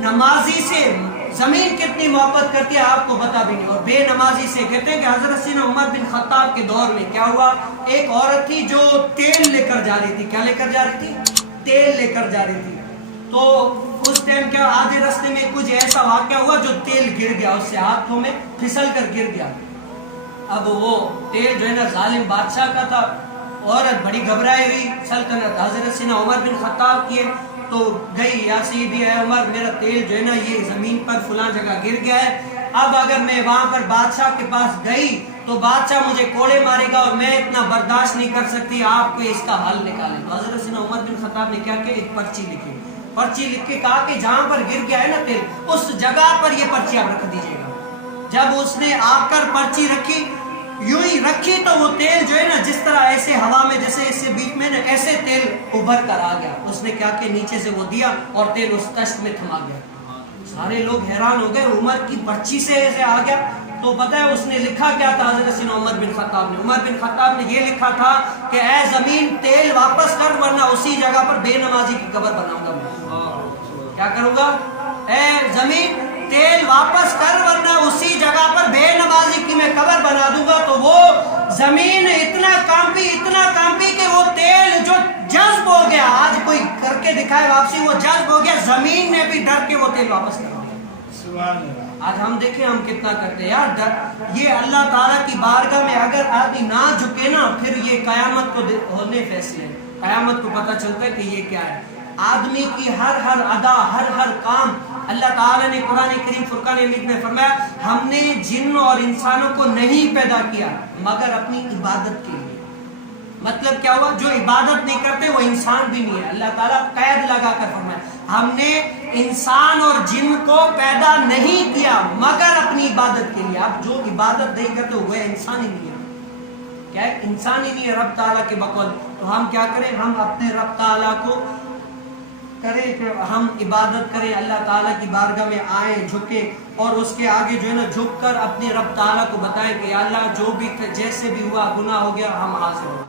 नमाजी से जमीन कितनी मोहब्बत करती है आपको पता भी नहीं, और बेनमाजी से। कहते हैं कि हजरत सीना उमर बिन खत्ताब के दौर में क्या हुआ, एक औरत थी जो तेल लेकर जा रही थी। क्या लेकर जा रही थी? तेल लेकर जा रही थी। तो उस टाइम क्या, आधे रास्ते में कुछ ऐसा वाकया हुआ जो तेल गिर गया, उससे हाथों में फिसल कर गिर गया। अब वो तेल जो है ना जालिम बादशाह का था। औरत बड़ी घबराई हुई, सल्तनत हजरत सीना उमर बिन खत्ताब की है, तो गई, या सैयदी है उमर, मेरा तेल जो है ना ये जमीन पर फलां जगह गिर गया है, अब अगर मैं वहां पर बादशाह के पास गई तो बादशाह मुझे कोड़े मारेगा और मैं इतना बर्दाश्त नहीं कर सकती, आपको इसका हल निकालें। तो हजरत सीना उमर बिन खत्ताब ने क्या किया, एक पर्ची लिखी। पर्ची लिख के कहा कि जहां पर गिर गया है ना तेल, उस जगह पर ये पर्ची आप रख दीजिएगा। जब उसने आकर पर्ची रखी, यूं ही रखी, तो वो तेल जो है ना जिस तरह ऐसे हवा में, जैसे इससे बीच में ना ऐसे तेल उभर कर आ गया। उसने क्या किया, नीचे से वो दिया और तेल उस तश्त में थमा गया। सारे लोग हैरान हो गए, उमर की पर्ची से ऐसे आ गया। तो पता है उसने लिखा क्या था हजरत सीना उमर बिन खत्ताब ने? उमर बिन खत्ताब ने ये लिखा था कि ऐ जमीन तेल वापस कर, वरना उसी जगह पर बेनमाजी की कब्र बनाऊंगा मैं। क्या करूंगा? ऐ जमीन तेल वापस कर, वरना उसी जगह पर बेनमाजी की मैं कब्र बना दूंगा। तो वो जमीन इतना कांपी कि वो तेल जो जज्ब हो गया, आज कोई करके दिखाए वापसी, वो जज्ब हो गया, जमीन ने भी डर के वो तेल वापस कर दिया। आज हम देखें हम कितना करते हैं यार डर। ये अल्लाह ताला की बारगाह में अगर आदमी ना झुके ना, फिर ये कयामत को होने फैसले, कयामत को पता चलता है कि ये क्या है। आदमी की हर अदा, हर काम, अल्लाह ताला ने कुरान करीम फुरकान हमीद में फरमाया, हमने जिन और इंसानों को नहीं पैदा किया मगर अपनी इबादत के लिए। मतलब क्या हुआ, जो इबादत नहीं करते वो इंसान भी नहीं है। अल्लाह ताला कैद लगा कर फरमाया, हमने इंसान और जिन को पैदा नहीं किया मगर अपनी इबादत के लिए। आप जो इबादत नहीं करते वो इंसान ही नहीं है। क्या है? इंसान ही नहीं है रब ताला के बकौल। तो हम क्या करें, हम अपने रब ताला को करें कि हम इबादत करें, अल्लाह ताला की बारगाह में आए, झुके, और उसके आगे जो है ना झुक कर अपने रब ताला को बताएं कि अल्लाह जो भी जैसे भी हुआ गुनाह हो गया, हम हाजिर हो।